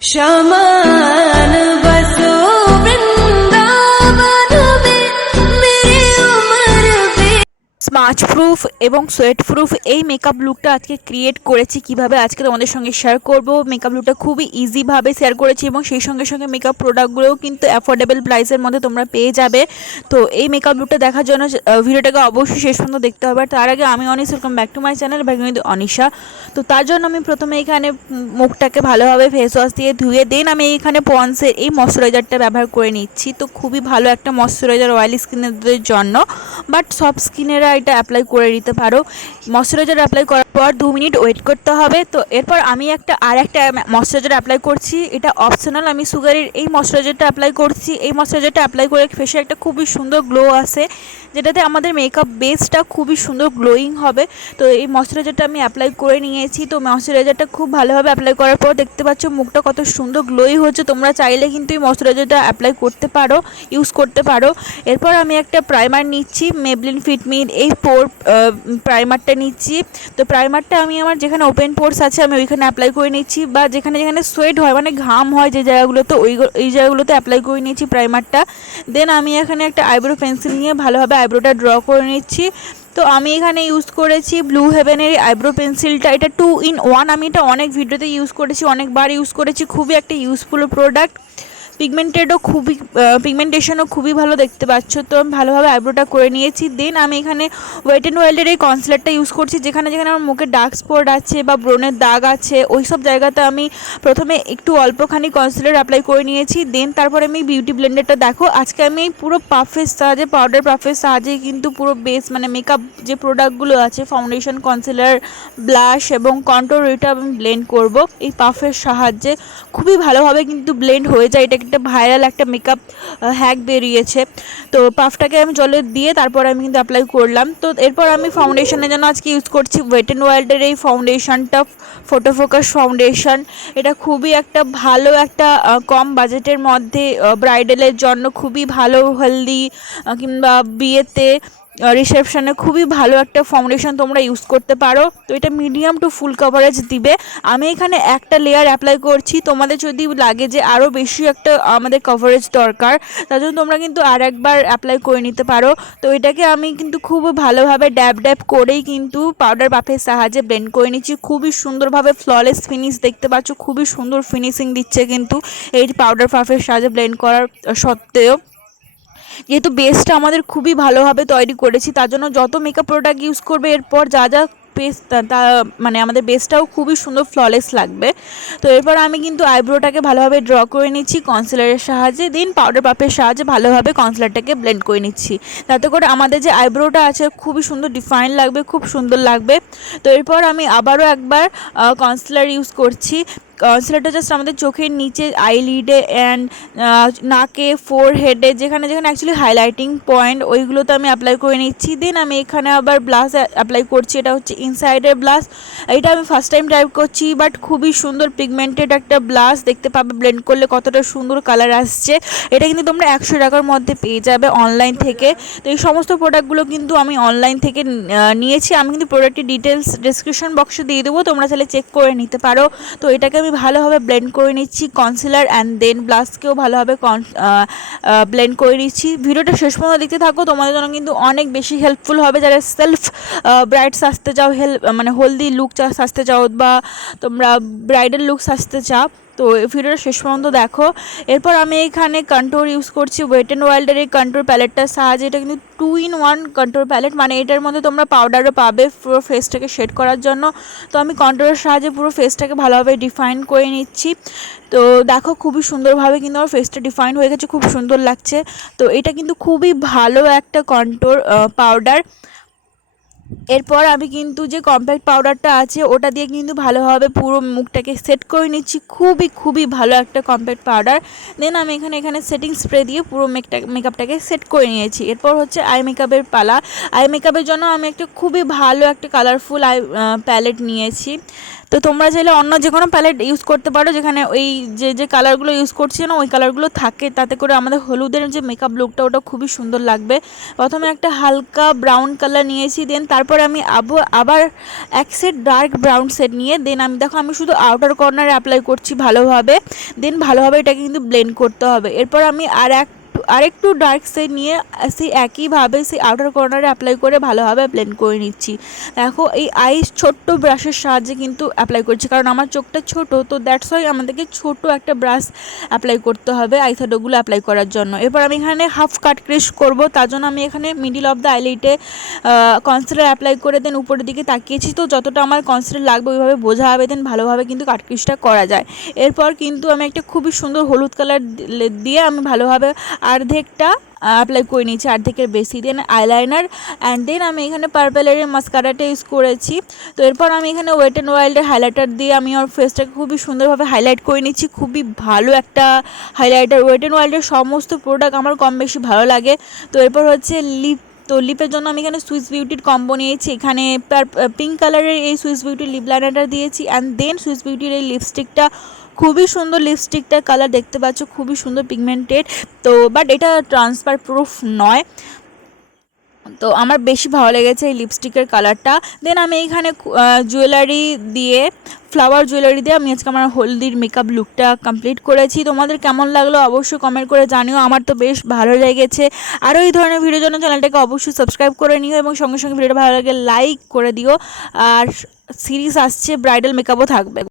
शमान बसो वृंदावन में मेरी उम्र पे। স্মাচ প্রুফ এবং সোয়েট প্রুফ এই মেকআপ লুকটা আজকে ক্রিয়েট করেছি কিভাবে আজকে তোমাদের সঙ্গে শেয়ার করব। মেকআপ লুকটা খুবই ইজিভাবে শেয়ার করেছি এবং সেই সঙ্গে সঙ্গে মেকআপ প্রোডাক্টগুলোও কিন্তু অ্যাফোর্ডেবল প্রাইসের মধ্যে তোমরা পেয়ে যাবে। তো এই মেকআপ লুকটা দেখার জন্য ভিডিওটাকে অবশ্যই শেষ পর্যন্ত দেখতে হবে। আর তার আগে আমি Anish, welcome back to my channel কিন্তু অনিশা। তো তার জন্য আমি প্রথমে এখানে মুখটাকে ভালোভাবে ফেস ওয়াশ দিয়ে ধুয়ে দেন আমি এখানে পন্সের এই ময়শ্চারাইজারটা ব্যবহার করে নিচ্ছি। তো খুবই ভালো একটা ময়শ্চারাইজার অয়েলি স্কিনের জন্য, বাট সব স্কিনেরা এটা অ্যাপ্লাই করে নিতে পারো। ময়শ্চারাইজার অ্যাপ্লাই করার পর 2 মিনিট ওয়েট করতে হবে। তো এরপর আমি একটা ময়শ্চারাইজার অ্যাপ্লাই করছি, এটা অপশনাল। আমি সুগারের এই ময়শ্চারাইজারটা অ্যাপ্লাই করছি। এই ময়শ্চারাইজারটা অ্যাপ্লাই করে ফেসে একটা খুবই সুন্দর গ্লো আসে, যেটাতে আমাদের মেকআপ বেসটা খুবই সুন্দর গ্লোয়িং হবে। তো এই ময়শ্চারাইজারটা আমি অ্যাপ্লাই করে নিয়েছি। তো ময়শ্চারাইজারটা খুব ভালোভাবে অ্যাপ্লাই করার পর দেখতে পাচ্ছ মুখটা কত সুন্দর গ্লোই হচ্ছে। তোমরা চাইলে কিন্তু এই ময়শ্চারাইজারটা অ্যাপ্লাই করতে পারো, ইউজ করতে পারো। এরপর আমি একটা প্রাইমার নিচ্ছি, মেবলিন ফিটমির এই পোর প্রাইমারটা নিচ্ছি। তো প্রাইমারটা আমি আমার যেখানে ওপেন পোর্স আছে আমি ওইখানে অ্যাপ্লাই করে নিচ্ছি, বা যেখানে যেখানে সোয়েট হয় মানে ঘাম হয় যে জায়গাগুলোতে এই জায়গাগুলোতে অ্যাপ্লাই করে নিচ্ছি প্রাইমারটা। দেন আমি এখানে একটা আইব্রো পেন্সিল নিয়ে ভালোভাবে আইব্রোটা ড্র করে নিচ্ছি। তো আমি এখানে ইউজ করেছি ব্লু হেভেনের আইব্রো পেন্সিলটা, এটা 2 in 1। আমি এটা অনেক ভিডিওতে ইউজ করেছি, অনেকবার ইউজ করেছি। খুবই একটা ইউজফুল প্রোডাক্ট, পিগমেন্টেশনও খুবই ভালো দেখতে পাচ্ছ। তো আমি ভালোভাবে আইব্রোটা করে নিয়েছি। দেন আমি এখানে ওয়েট অ্যান্ড ওয়াইল্ডের এই কনসিলারটা ইউজ করছি, যেখানে যেখানে আমার মুখে ডার্ক স্পট আছে বা ব্রণের দাগ আছে ওই সব জায়গাতে আমি প্রথমে একটু অল্পখানি কনসিলার অ্যাপ্লাই করে নিয়েছি। দেন তারপরে আমি বিউটি ব্লেন্ডারটা দেখো আজকে আমি পুরো পাফের সাহায্যে, পাউডার পাফের সাহায্যে কিন্তু পুরো বেস মানে মেকআপ যে প্রোডাক্টগুলো আছে ফাউন্ডেশন, কনসিলার, ব্লাশ এবং কন্ট্রোল, এটা আমি ব্লেন্ড করব এই পাফের সাহায্যে। খুবই ভালোভাবে কিন্তু ব্লেন্ড হয়ে যায়। এটা একটা ভাইরাল একটা মেকআপ হ্যাক বেরিয়েছে। তো পাফটাকে আমি জলে দিয়ে তারপর আমি কিন্তু অ্যাপ্লাই করলাম। তো এরপর আমি ফাউন্ডেশনের জন্য আজকে ইউজ করছি ওয়েট অ্যান্ড ওয়াইল্ডের এই ফাউন্ডেশনটা, ফটো ফোকাস ফাউন্ডেশন। এটা খুবই একটা ভালো একটা কম বাজেটের মধ্যে ব্রাইডালের জন্য খুবই ভালো, হেলদি কিংবা বিয়েতে রিসেপশনে খুবই ভালো একটা ফাউন্ডেশন তোমরা ইউজ করতে পারো। তো এটা মিডিয়াম টু ফুল কভারেজ দিবে। আমি এখানে একটা লেয়ার অ্যাপ্লাই করছি, তোমাদের যদি লাগে যে আরও বেশি একটা আমাদের কভারেজ দরকার তার জন্য তোমরা কিন্তু আর একবার অ্যাপ্লাই করে নিতে পারো। তো এটাকে আমি কিন্তু খুব ভালোভাবে ড্যাব ড্যাব করেই কিন্তু পাউডার পাফের সাহায্যে ব্লেন্ড করে নিচ্ছি। খুবই সুন্দরভাবে ফ্ললেস ফিনিশ দেখতে পাচ্ছ, খুবই সুন্দর ফিনিশিং দিচ্ছে কিন্তু এই পাউডার পাফের সাহায্যে ব্লেন্ড করার সত্ত্বেও। যেহেতু বেসটা আমাদের খুবই ভালোভাবে তৈরি করেছি তার জন্য যত মেকআপ প্রোডাক্ট ইউজ করবে এরপর যা যা বেস তা মানে আমাদের বেসটাও খুবই সুন্দর ফ্ললেস লাগবে। তো এরপর আমি কিন্তু আইব্রোটাকে ভালোভাবে ড্র করে নিচ্ছি কনসিলারের সাহায্যে। দেন পাউডার পাফের সাহায্যে ভালোভাবে কনসিলারটাকে ব্লেন্ড করে নিচ্ছি, তাতে করে আমাদের যে আইব্রোটা আছে খুবই সুন্দর ডিফাইন লাগবে, খুব সুন্দর লাগবে। তো এরপর আমি আবারও একবার কনসিলার ইউজ করছি। কনসিলারটা জাস্ট আমাদের চোখের নিচে, আইলিডে অ্যান্ড নাকে, ফোরহেডে যেখানে যেখানে অ্যাকচুয়ালি হাইলাইটিং পয়েন্ট ওইগুলোতে আমি অ্যাপ্লাই করে নিচ্ছি। দেন আমি এখানে আবার ব্লাশ অ্যাপ্লাই করছি, এটা হচ্ছে ইনসাইডের ব্লাশ। এটা আমি ফার্স্ট টাইম ট্রাই করছি, বাট খুবই সুন্দর পিগমেন্টেড একটা ব্লাশ দেখতে পাবে, ব্লেন্ড করলে কতটা সুন্দর কালার আসছে। এটা কিন্তু তোমরা 100 টাকার মধ্যে পেয়ে যাবে অনলাইন থেকে। তো এই সমস্ত প্রোডাক্টগুলো কিন্তু আমি অনলাইন থেকে নিয়েছি। আমি কিন্তু প্রোডাক্টের ডিটেলস ডিসক্রিপশন বক্সে দিয়ে দেবো, তোমরা তাহলে চেক করে নিতে পারো। তো এটাকে আমি ভালোভাবে ব্লেন্ড করে নিচ্ছি কনসিলার অ্যান্ড দেন ব্লাশকেও ভালোভাবে ব্লেন্ড করে নিচ্ছি। ভিডিওটা শেষ পর্যন্ত দেখতে থাকো, তোমাদের জন্য কিন্তু অনেক বেশি হেল্পফুল হবে। যারা সেলফ ব্রাইড সাজতে চাও, মানে হেলদি লুক সাজতে চাও বা তোমরা ব্রাইডাল লুক সাজতে চাও, তো ভিডিওটা শেষ পর্যন্ত দেখো। এরপর আমি এখানে কন্ট্রোর ইউজ করছি ওয়েট অ্যান্ড ওয়াইল্ডের এই কন্ট্রোর প্যালেটটার সাহায্যে। এটা কিন্তু 2 in 1 কন্ট্রোর প্যালেট, মানে এটার মধ্যে তোমরা পাউডারও পাবে পুরো ফেসটাকে শেড করার জন্য। তো আমি কন্ট্রোরের সাহায্যে পুরো ফেসটাকে ভালোভাবে ডিফাইন করে নিচ্ছি। তো দেখো খুবই সুন্দরভাবে কিন্তু আমার ফেসটা ডিফাইন হয়ে গেছে, খুব সুন্দর লাগছে। তো এটা কিন্তু খুবই ভালো একটা কন্ট্রোর পাউডার। এরপর আমি কিন্তু যে কম্প্যাক্ট পাউডারটা আছে ওটা দিয়ে কিন্তু ভালোভাবে পুরো মুখটাকে সেট করে নিচ্ছি। খুবই ভালো একটা কম্প্যাক্ট পাউডার। দেন আমি এখানে সেটিং স্প্রে দিয়ে পুরো মেকআপটাকে সেট করে নিয়েছি। এরপর হচ্ছে আই মেকআপের পালা। আই মেকআপের জন্য আমি একটা খুবই ভালো একটা কালারফুল আই প্যালেট নিয়েছি। তো তোমরা চাইলে অন্য যে কোনো প্যালেট ইউজ করতে পারো, যেখানে ওই যে কালারগুলো ইউজ করছি না ওই কালারগুলো থাকে, তাতে করে আমাদের হলুদের যে মেকআপ লুকটা ওটা খুবই সুন্দর লাগবে। প্রথমে একটা হালকা ব্রাউন কালার নিয়েছি, দেন তারপরে আমি আবার এক সেট ডার্ক ব্রাউন সেট নিয়ে দেন আমি দেখো আমি শুধু আউটার কর্নারে অ্যাপ্লাই করছি ভালোভাবে। দেন ভালোভাবে এটাকে কিন্তু ব্লেন্ড করতে হবে। এরপর আমি আরেকটু ডার্ক শেড নিয়ে সেই একইভাবে সেই আউটার কর্নারে অ্যাপ্লাই করে ভালোভাবে ব্লেন্ড করে নিচ্ছি। দেখো এই আইস ছোট্ট ব্রাশের সাহায্যে কিন্তু অ্যাপ্লাই করছি, কারণ আমার চোখটা ছোট, তো দ্যাটস ওয়াই আমাদেরকে ছোট একটা ব্রাশ অ্যাপ্লাই করতে হবে আইশ্যাডোগুলো অ্যাপ্লাই করার জন্য। এরপর আমি এখানে হাফ কাট ক্রিস করব, তার জন্য আমি এখানে মিডিল অফ দ্য আইলাইটে কনসিলার অ্যাপ্লাই করে দেন উপরের দিকে তাকিয়েছি, তো যতটা আমার কনসিলার লাগবে ওইভাবে বোঝা হবে, দেন ভালোভাবে কিন্তু কাট ক্রিসটা করা যায়। এরপর কিন্তু আমি একটা খুবই সুন্দর হলুদ কালার দিয়ে আমি ভালোভাবে অর্ধেকটা অ্যাপ্লাই করে নিয়েছি, অর্ধেকের বেশি। দেন আইলাইনার অ্যান্ড দেন আমি এখানে পার্পেলের মাস্কারাটা ইউজ করেছি। তো এরপর আমি এখানে ওয়েট অ্যান্ড ওয়াইল্ডের হাইলাইটার দিয়ে আমি ওর ফেসটাকে খুবই সুন্দরভাবে হাইলাইট করে নিচ্ছি। খুবই ভালো একটা হাইলাইটার, ওয়েট অ্যান্ড ওয়াইল্ডের সমস্ত প্রোডাক্ট আমার কম বেশি ভালো লাগে। তো এরপর হচ্ছে লিপ, তো লিপের জন্য আমি এখানে সুইস বিউটির কম্বো নিয়েছি, এখানে পিঙ্ক কালারের এই সুইস বিউটির লিপ লাইনারটা দিয়েছি অ্যান্ড দেন সুইস বিউটির এই লিপস্টিকটা, খুবই সুন্দর লিপস্টিকটার কালার দেখতে পাচ্ছ, খুবই সুন্দর পিগমেন্টেড। তো বাট এটা ট্রান্সফার প্রুফ নয়, তো আমার বেশি ভালো লেগেছে এই লিপস্টিকের কালারটা। দেন আমি এইখানে জুয়েলারি দিয়ে, ফ্লাওয়ার জুয়েলারি দিয়ে আমি আজকে আমার হলদির মেকআপ লুকটা কমপ্লিট করেছি। তোমাদের কেমন লাগলো অবশ্যই কমেন্ট করে জানিও, আমার তো বেশ ভালো লেগেছে। আরও এই ধরনের ভিডিওর জন্য চ্যানেলটাকে অবশ্যই সাবস্ক্রাইব করে নিও এবং সঙ্গে সঙ্গে ভিডিওটা ভালো লাগে লাইক করে দিও। আর সিরিজ আসছে, ব্রাইডাল মেকআপও থাকবে।